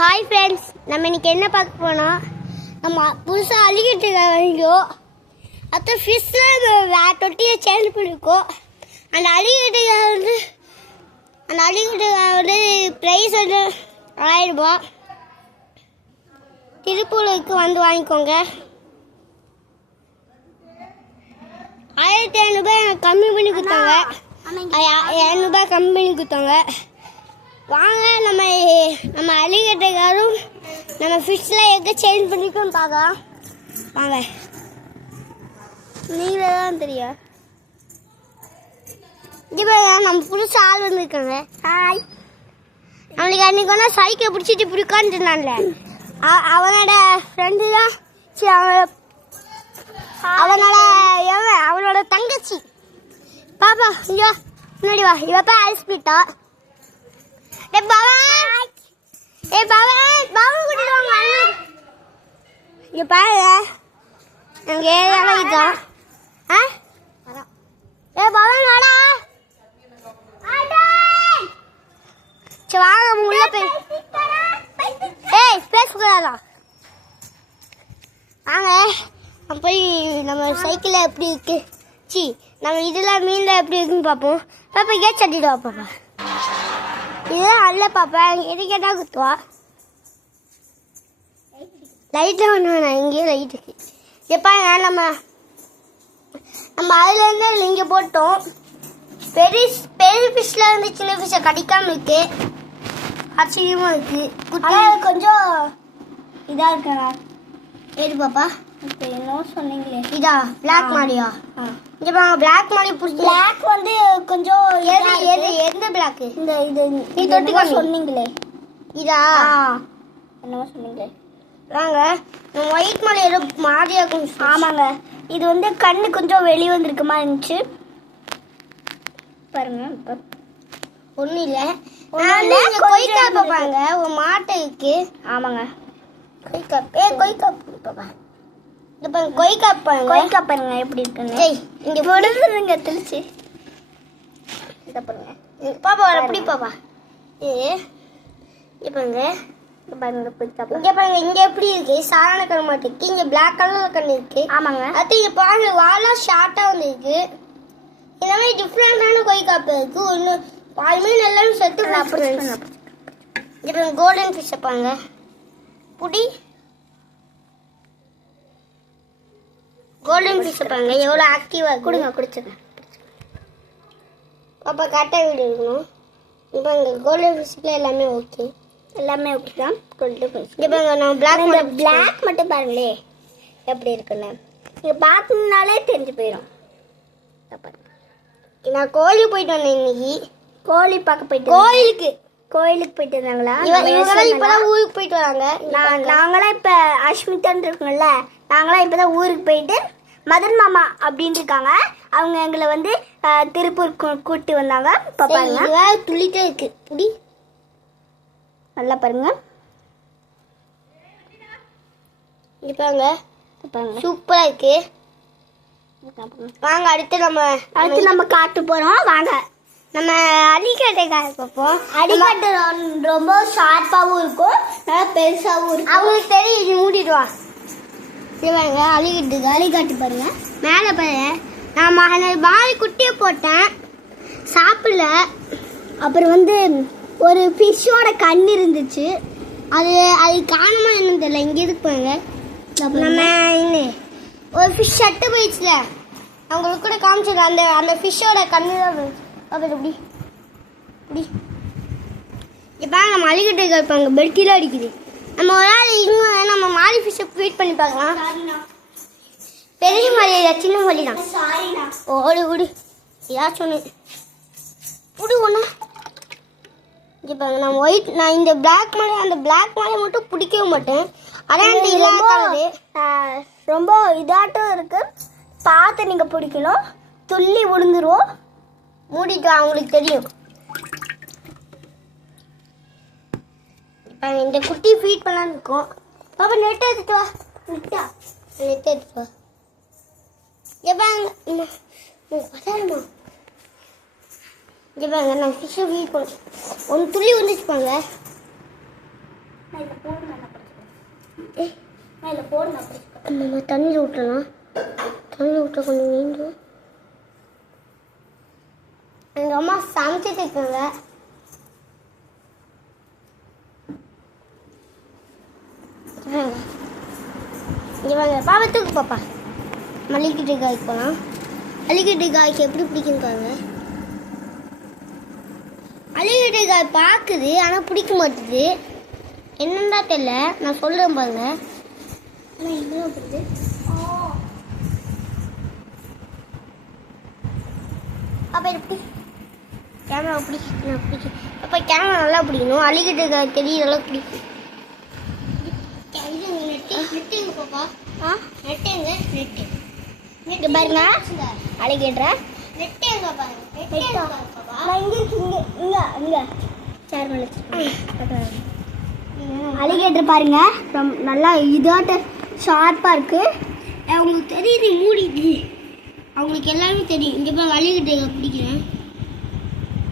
Hi friends, நம்ம இன்னைக்கு என்ன பார்க்க போனோம்? நம்ம புதுசாக அலிகேட்டர் வாங்கிக்கோ. அப்புறம் ஃபிஷ்ஷில் வேறு தொட்டியை சேஞ்ச் பண்ணிக்கோ. அந்த அலிகேட்டர் வந்து ப்ரைஸ் வந்து 1000 ரூபா. திருப்பூருக்கு வந்து வாங்கிக்கோங்க. 1500 எனக்கு கம்மி பண்ணி கொடுத்தாங்க. 200 கம்மி பண்ணி கொடுத்தாங்க. வாங்க நம்ம அலிகேட்டரும் நம்ம ஃபிஷ்ஷில் எங்கே சேஞ்ச் பண்ணிக்கோன்னு பார்க்கலாம். வாங்க, நீங்களே தான் தெரியும். இப்போ நம்ம புதுசாக ஆள் வந்துருக்காங்க. ஹாய். நம்மளுக்கு அன்றைக்கி ஒன்றா சைக்கிள் பிடிச்சிட்டு இப்படி உட்காந்துருந்தான்ல, அவனோட ஃப்ரெண்டு தான். சரி, அவனோட தங்கச்சி பாப்பா. ஐயோ முன்னாடி வா. இவப்ப ஆல்ஸ்பிட்டா. இங்க பாருங்க, எனக்கு ஏதாவது வாங்க உள்ள போய் பேசக்கூடாதா? வாங்க போய் நம்ம சைக்கிள் எப்படி இருக்கு, சி நம்ம இதெல்லாம் மீன்ல எப்படி இருக்குன்னு பார்ப்போம். பாப்பா கேட் சட்டிட்டு வா பாப்பா. இதுதான் அல்ல பாப்பா, எது கேட்டால் குத்துவா. லைட்டில் ஒன்று வேணாம், இங்கேயும் லைட் இருக்கு. எப்பா நம்ம அதுலேருந்து இங்கே போட்டோம். பெரிய ஃபிஷ்ஷில் வந்து சின்ன ஃபிஷ்ஷை கடிக்காமல் இருக்கு. ஆச்சரியமாக இருக்கு. ஆனால் கொஞ்சம் இதாக இருக்குங்க. ஏது பாப்பா? இப்போ என்ன சொன்னீங்களே, இதா பிளாக் மாதிரியா? இங்கே பாங்க, பிளாக் மாதிரி பிடிச்சி. பிளாக் வந்து கொஞ்சம் எந்த பிளாக்கு? இந்த இது நீ தொட்டுக்க சொன்னீங்களே, இதா? என்னவோ சொன்னீங்களே. வாங்க, ஒயிட் மாதிரி ஏதோ மாதிரியா இருக்கும். ஆமாங்க, இது வந்து கண்ணு கொஞ்சம் வெளியே வந்திருக்க மாதிரி இருந்துச்சு பாருங்க. இப்போ ஒன்றும் இல்லை. கொய்க்காப் பாப்பாங்க, ஒரு மாட்டை இருக்கு. ஆமாங்க, கொய்க்காப். கொய்க்காப் பாப்பா. இந்த பாருங்க, கொய்க்காப் பாருங்க. கொய்க்காப் பாருங்க எப்படி இருக்குன்னு. இங்கே பொடுதுங்க தெளிச்சு. இதை பாருங்க பாப்பா, எப்படி பாப்பா? இங்கே பாருங்க, பாருங்க கொய்க்காப். இங்கே பாருங்க, இங்கே எப்படி இருக்கு? சாதாரண கண் மாட்டு இருக்கு. இங்கே பிளாக் கலர்ல கண் இருக்கு. ஆமாங்க. அது இங்கே பாருங்க, வாழலாம் ஷார்ட்டாக வந்து இருக்கு. இந்த மாதிரி டிஃப்ரெண்டான கொய்க்காப் இருக்கு. ஒன்று பாலுமே எல்லாமே செத்து. இங்கே பாருங்க, கோல்டன் ஃபிஷ்ஷை பாருங்க. புடி கோல்டன் ஃபிஷ் பாருங்க, எவ்வளோ ஆக்டிவாக இருக்கு. கொடுங்க, குடிச்சிடுறேன் பாப்பா. கரெக்டாக வீடு இருக்கணும். இப்போ இங்கே கோல்டன் ஃபிஷ்ஷில் எல்லாமே ஓகே, எல்லாமே ஓகே தான். Golden fish. இப்போ நம்ம பிளாக் மட்டும் பாருங்களே எப்படி இருக்குன்னு. நீங்கள் பார்த்தீங்கனாலே தெரிஞ்சு போயிடும். நான் கோயிலுக்கு போயிட்டு வந்தேன் இன்னைக்கு. கோழி பார்க்க போயிட்டு கோயிலுக்கு போயிட்டு இருந்தாங்களா? இப்பதான் ஊருக்கு போயிட்டு வராங்க. நாங்களாம் இப்போ அஷ்மிதான் இருக்கோம்ல, நாங்களாம் இப்போதான் ஊருக்கு போயிட்டு மதன் மாமா அப்படின்னு இருக்காங்க. அவங்க எங்களை வந்து திருப்பூர் கூட்டி வந்தாங்க. பாப்பாங்க துள்ளிட்டே இருக்கு. புடி நல்லா பாருங்க. பாருங்க சூப்பரா இருக்கு. வாங்க அடுத்து நம்ம காட்டு போறோம். வாங்க நம்ம அலிகேட்டர் பார்ப்போம். அலிகேட்டர் ரொம்ப ஷார்ப்பாகவும் இருக்கும், நல்லா பெருசாகவும் இருக்கும். அவங்களுக்கு தெரியும். இது மூடிடுவா. பாருங்க, அலிகேட்டு பாருங்க மேலே பாருங்க. நான் மாறி குட்டியை போட்டேன், சாப்பிடல. அப்புறம் வந்து ஒரு ஃபிஷ்ஷோட கண் இருந்துச்சு, அது காணுமா என்னன்னு தெரியல. இங்கே இருக்கு பாருங்க. நம்ம இன்னும் ஒரு ஃபிஷ் சட்டு போயிடுச்சுல, அவங்களுக்கு கூட காமிச்சிடலாம். அந்த ஃபிஷ்ஷோட கண்ணு தான். அப்புறம் எப்படி இப்படி இப்போ நம்ம அலிகேட்டர் இருப்பாங்க, பெல்ட்டில் அடிக்குது. நம்ம ஒரு நாள் இங்கே நம்ம மாலி ஃபிஷ்ஷை ஃபீட் பண்ணி பார்க்கலாம். பெரிய மாலி இல்லை, சின்ன மாலி தான். ஓடு விடு, ஏதாச்சும் ஒன்று விடு ஒன்று. இப்போ நான் இந்த பிளாக் மாலி, அந்த பிளாக் மாலி மட்டும் பிடிக்கவே மாட்டேன். அதான் அந்த இல்லாத ரொம்ப இதாட்டம் இருக்கு. பார்த்து நீங்கள் பிடிக்கணும், துள்ளி விழுந்துருவோம். மூடிட்டு அவங்களுக்கு தெரியும். இப்போ இந்த குட்டி ஃபீட் பண்ணலான்னு இருக்கோம். பாப்பா நெட் எடுத்துட்டு வா. நெட் எடுத்துட்டு வா. எப்பாங்க பதாரமா இங்கே பாருங்க, நான் ஃபிஷ்ஷை ஃபீட் பண்ண ஒன்று துள்ளி வந்துச்சுப்பாங்க. நம்ம தண்ணி ஊற்றலாம். தண்ணி ஊற்ற கொஞ்சம் நீண்டும். எங்கள் அம்மா சமைச்சிட்டு இருக்காங்க. இவங்க பாவத்துக்கு பாப்பா மல்லிகை காய்க்கு போகலாம். மல்லிகை காய்க்கு எப்படி பிடிக்குன்னு பாருங்க. மல்லிகை காய் பார்க்குது ஆனால் பிடிக்க மாட்டுது. என்னன்னா தெரியல. நான் சொல்கிறேன் பாருங்க. இதெல்லாம் பிடிக்குது. அப்போ எப்படி கேமரா பிடிக்கும். அப்போ கேமரா நல்லா பிடிக்கணும். மல்லிகை காய் தெரிய நல்லா பிடிக்கும். பாப்பா நெட்டுங்க நெட்டு இங்க பாருங்க. அலிகேட்டர நெட்டு எங்க பாருங்க. அலிகேட்டர் பாருங்க. நல்லா இதாட்ட ஷார்ப்பா இருக்கு. அவங்களுக்கு தெரியுது மூடிட்டு. அவங்களுக்கு எல்லாருமே தெரியும். இங்க போய் அலிகேட்டர் பிடிக்கிறேன்.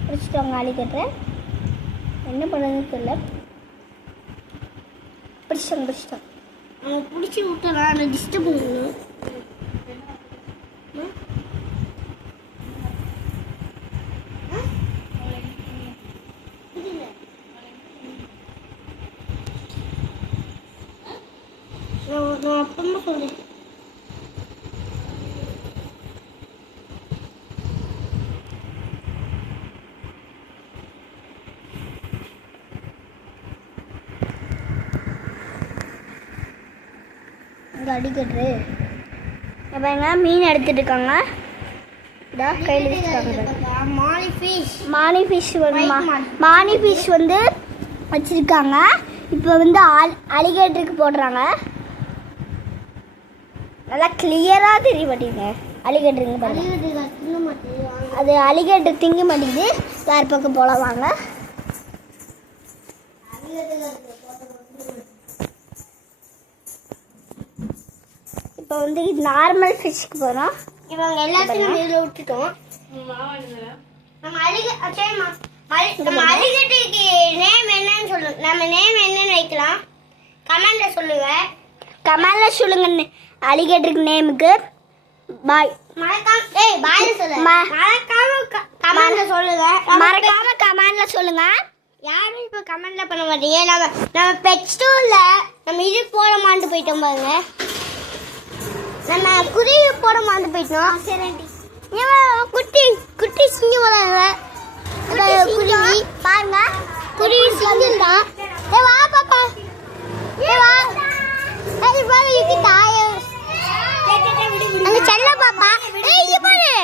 பிடிச்சிட்டாங்க அலிகேட்டர். என்ன பண்ணுறதுன்னு தெரியல. பிடிச்சிட்டாங்க. அவன் பிடிச்சி விட்டுறான். அதை டிஸ்டர்ப் பண்ணணும். நான் அப்புறமா சொல்றேன். அடிக்கட்டு பாருங்க. மீன் எடுத்துட்டு இருக்காங்க. கையில் வச்சுருக்காங்க. மானி ஃபிஷ் வந்து வச்சிருக்காங்க. இப்போ வந்து அலிகேட்டருக்கு போடுறாங்க. நல்லா கிளியராக தெரிய மாட்டேங்குது. அலிகேட்டருங்க பாருங்க. அது அலிகேட்டர் திங்க மாட்டேங்குது. வேறு பக்கம் போல வாங்க. இப்போ வந்து நார்மல் ஃபிஷ்க்கு போகிறோம். இவங்க எல்லாத்தையும் இதில் விட்டுட்டோம். நம்ம அலிகேட்டருக்கு நேம் என்னன்னு சொல்லுங்க. நம்ம நேம் என்னன்னு வைக்கலாம். கமெண்ட்ல சொல்லுங்க. அலிகேட்டருக்கு நேமுக்கு பாய். மறக்காம கமெண்ட்ல சொல்லுங்க. யாரும் இப்போ கமெண்ட்ல பண்ண மாட்டீங்க. நம்ம பெட் ஸ்டோர்ல நம்ம இது போட மாட்டு போயிட்டோம் பாருங்க. நம்ம குருவி போட மாட்டு போயிட்டோம். குட்டி சிங்கம் வராங்க. குருவி பாருங்க. குருவி சிங்கம் தான். வா பாப்பா. வா. அங்க செல்ல பாப்பா. இங்க பாரு.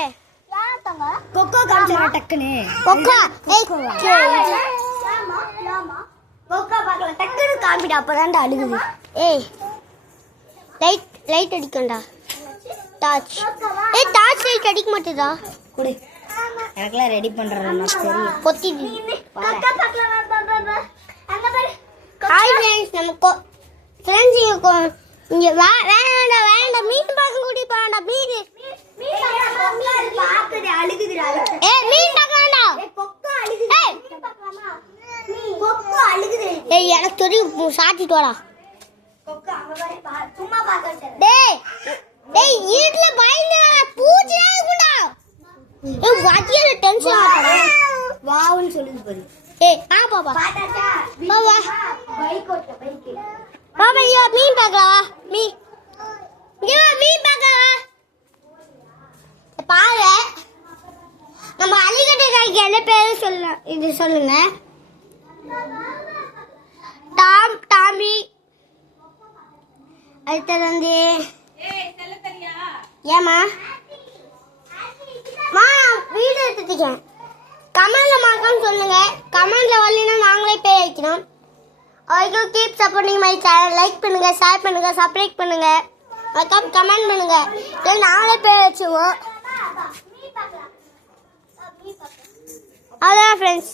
கொக்கோ காமிச்சா டக்குனு. கொக்கோ பார்க்கல. டக்குனு காமிடா. அப்பதான்டா அழுகுது. லைட் அடிக்கண்டா. டார்ச் லைட் அடிக்க மாட்டேதா. குடு. எனக்குலாம் ரெடி பண்றேன். கொத்திடு. Hi friends. நமக்கு ஃப்ரெண்ட்ஸ் இங்க வேண்டாம் மீன் பார்க்க கூட்டி போறான்டா. மீன் பாக்குது அழுகுதுடா. மீன் பார்க்க வேண்டாம். கொக்கோ அழுகுது. எனக்கு தெரியும். சாத்திட்டு வாடா. சும்மா பாக்க. டேய் வீட்ல பயந்து பூச்சியா இருக்குடா. வாத்தியால டென்ஷன் ஆகுறா. வாவுன்னு சொல்லுது பாரு. பாப்பா பாட்டாச்சா. பாப்பா பைக் ஓட்ட பைக். பாப்பா யா மீன் பார்க்கலாம். மீன் பார்க்கலாம். பாரு. நம்ம அலிகேட்டர் காய்க்கு என்ன பேரு சொல்லலாம். இது சொல்லுங்க. டாமி. அடுத்தது வந்து ஏமா வீடியோ எடுத்துட்டேன். கமெண்ட்ல மறக்காம சொல்லுங்க. கமெண்ட்ல வரலைன்னா நாங்களே பேர் வைக்கணும். ஐயோ keep supporting my channel. Like பண்ணுங்க, ஷேர் பண்ணுங்க, சப்ஸ்கிரைப் பண்ணுங்க, மறக்காம கமெண்ட் பண்ணுங்க. இல்லை நாங்களே பேர் வச்சுவோம். அதான் ஃப்ரெண்ட்ஸ்.